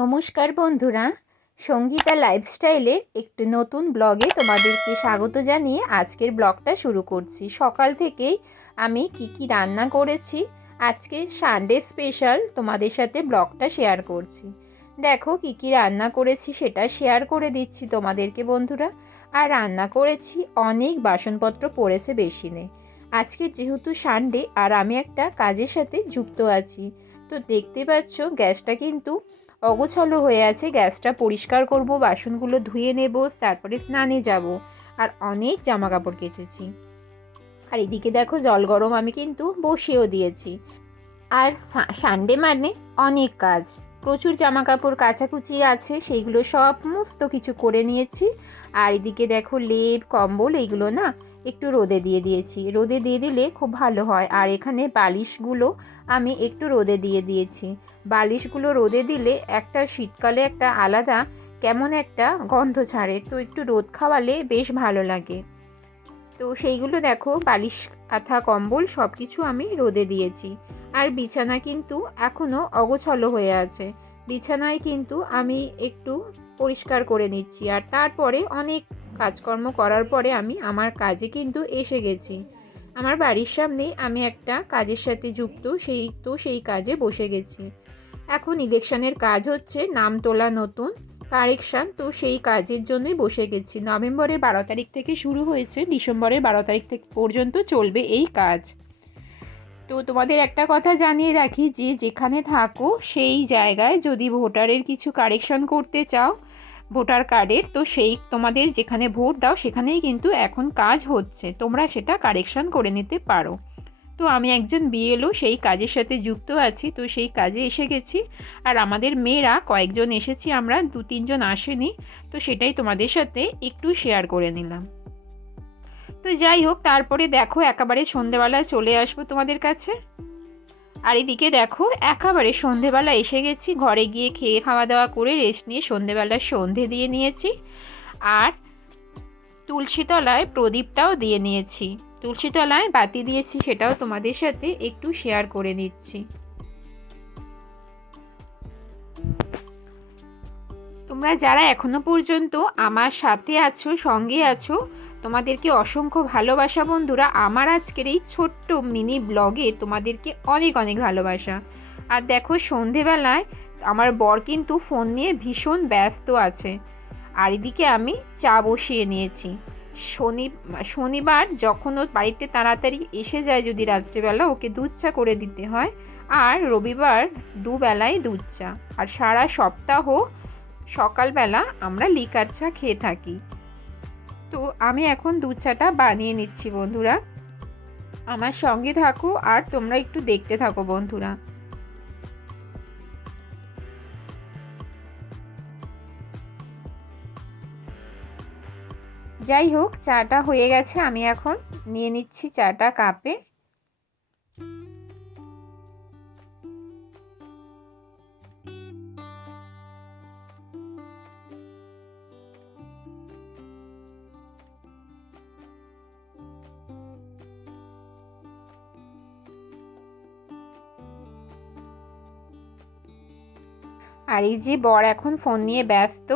নমস্কার বন্ধুরা, সঙ্গীতা লাইফস্টাইলের একটি নতুন ব্লগে তোমাদেরকে স্বাগত জানিয়ে আজকের ব্লগটা শুরু করছি। সকাল থেকেই আমি কি কি রান্না করেছি, আজকে সানডে স্পেশাল তোমাদের সাথে ব্লগটা শেয়ার করছি। দেখো কি কি রান্না করেছি সেটা শেয়ার করে দিচ্ছি তোমাদেরকে বন্ধুরা। আর রান্না করেছি, অনেক বাসনপত্র পড়েছে বেশি নেই আজকে যেহেতু সানডে আর আমি একটা কাজের সাথে যুক্ত আছি। তো দেখতে পাচ্ছ, গ্যাসটা কিন্তু অগোছলো হয়ে আছে, গ্যাসটা পরিষ্কার করব, বাসনগুলো ধুয়ে নেব, তারপরে স্নানে যাব। আর অনেক জামা কাপড় কেচেছি। আর এদিকে দেখো জল গরম আমি কিন্তু বসিয়েও দিয়েছি। আর সানডে মানে অনেক কাজ। প্রচুর জামা কাপড় কাচাকুচি আছে, সেইগুলো সমস্ত কিছু করে নিয়েছি। আর এদিকে দেখো লেপ, কম্বল, এইগুলো না একটু রোদে দিয়ে দিয়েছি। রোদে দিয়ে দিলে খুব ভালো হয়। আর এখানে বালিশগুলো আমি একটু রোদে দিয়ে দিয়েছি। বালিশগুলো রোদে দিলে একটা শীতকালে একটা আলাদা কেমন একটা গন্ধ ছাড়ে। তো একটু রোদ খাওয়ালে বেশ ভালো লাগে। তো সেইগুলো দেখো, বালিশ কাঁথা কম্বল সব কিছু আমি রোদে দিয়েছি। আর বিছানা কিন্তু এখনও অগোছলো হয়ে আছে। বিছানায় কিন্তু আমি একটু পরিষ্কার করে নিচ্ছি। আর তারপরে অনেক কাজকর্ম করার পরে আমি আমার কাজে কিন্তু এসে গেছি। আমার বাড়ির সামনে আমি একটা কাজের সাথে যুক্ত, সেই তো সেই কাজে বসে গেছি। এখন ইলেকশনের কাজ হচ্ছে, নাম তোলা নতুন। কারেকশান, তো সেই কাজের জন্যই বসে গেছি। নভেম্বরের বারো তারিখ থেকে শুরু হয়েছে, ডিসেম্বরের বারো তারিখ থেকে পর্যন্ত চলবে এই কাজ। তো তোমাদের একটা কথা জানিয়ে রাখি যে, যেখানে থাকো, সেই জায়গায় যদি ভোটারের কিছু কারেকশন করতে চাও, ভোটার কার্ডের, তো সেই তোমাদের যেখানে ভোট দাও, সেখানেই কিন্তু এখন কাজ হচ্ছে। তোমরা সেটা কারেকশন করে নিতে পারো। তো আমি একজন বিএলও সেই কাজের সাথে যুক্ত আছি, তো সেই কাজে এসে গেছি। আর আমাদের মেয়েরা, কয়েকজন এসেছি আমরা, দু তিনজন আসেনি, তো সেটাই তোমাদের সাথে একটু শেয়ার করে নিলাম। তো যাই হোক, তারপরে দেখো একেবারে সন্ধেবেলায় চলে আসব তোমাদের কাছে। আর এদিকে দেখো, একেবারে সন্ধেবেলা এসে গেছি, ঘরে গিয়ে খেয়ে খাওয়া দাওয়া করে রেস্ট নিয়ে সন্ধেবেলা সন্ধে দিয়ে নিয়েছি। আর তুলসীতলায় প্রদীপটাও দিয়ে নিয়েছি। তুলসীতলায় বাতি দিয়েছি সেটাও তোমাদের সাথে একটু শেয়ার করে নিচ্ছি। তোমরা যারা এখনও পর্যন্ত আমার সাথে আছো, সঙ্গে আছো, তোমাদেরকে অসংখ্য ভালোবাসা বন্ধুরা, আমার আজকের এই ছোট্ট মিনি ব্লগে তোমাদেরকে অনেক অনেক ভালোবাসা। আর দেখো সন্ধেবেলায় আমার বর কিন্তু ফোন নিয়ে ভীষণ ব্যস্ত আছে। আর এদিকে আমি চা বসিয়ে নিয়েছি। শনি, শনিবার যখন ওর বাড়িতে তাড়াতাড়ি এসে যায় যদি রাত্রেবেলা, ওকে দুধ চা করে দিতে হয়। আর রবিবার দুবেলায় দুধ চা। আর সারা সপ্তাহ সকালবেলা আমরা লিকার চা খেয়ে থাকি। তো আমি এখন দুধ চাটা বানিয়ে নিচ্ছি বন্ধুরা। আমার সঙ্গে থাকো আর তোমরা একটু দেখতে থাকো বন্ধুরা। যাই হোক, চাটা হয়ে গেছে, আমি এখন নিয়ে নিচ্ছি চাটা কাপে। আর এই যে বর এখন ফোন নিয়ে ব্যস্ত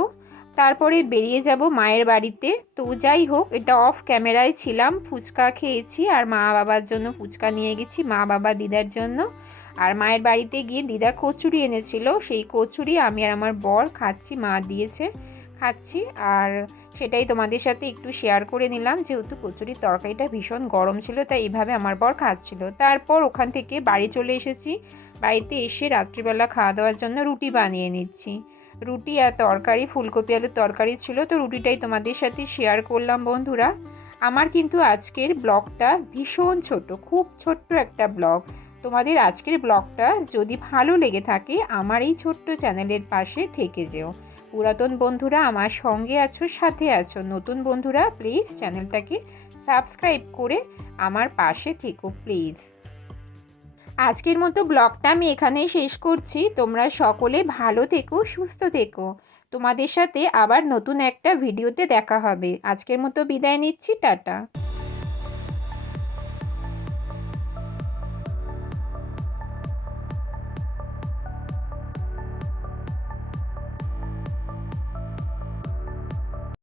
তারপরে বেরিয়ে যাব মায়ের বাড়িতে। তো যাই হোক, এটা অফ ক্যামেরায় ছিলাম, ফুচকা খেয়েছি আর মা বাবার জন্য ফুচকা নিয়ে গেছি, মা বাবা দিদার জন্য। আর মায়ের বাড়িতে গিয়ে দিদা কচুরি এনেছিল, সেই কচুরি আমি আর আমার বর খাচ্ছি, মা দিয়েছে খাচ্ছি। আর সেটাই তোমাদের সাথে একটু শেয়ার করে নিলাম, যেহেতু কচুরির তরকারিটা ভীষণ গরম ছিল, তাই এইভাবে আমার বর খাচ্ছিল। তারপর ওখান থেকে বাড়ি চলে এসেছি, বাড়িতে এসে রাত্রিবেলা খাওয়া দাওয়ার জন্য রুটি বানিয়ে নিচ্ছি। রুটি আর তরকারি, ফুলকপি, আলুর তরকারি ছিল, তো রুটিটাই তোমাদের সাথে শেয়ার করলাম বন্ধুরা। আমার কিন্তু আজকের ব্লগটা ভীষণ ছোট, খুব ছোট্ট একটা ব্লগ। তোমাদের আজকের ব্লগটা যদি ভালো লেগে থাকে, আমার এই ছোট্ট চ্যানেলের পাশে থেকে যেও। পুরাতন বন্ধুরা, আমার সঙ্গে আছো, সাথে আছো। নতুন বন্ধুরা প্লিজ চ্যানেলটাকে সাবস্ক্রাইব করে আমার পাশে থেকো প্লিজ আজকের মতো ব্লগটা আমি এখানেই শেষ করছি। তোমরা সকলে ভালো থেকো, সুস্থ থেকো। তোমাদের সাথে আবার নতুন একটা ভিডিওতে দেখা হবে। আজকের মতো বিদায় নিচ্ছি, টাটা।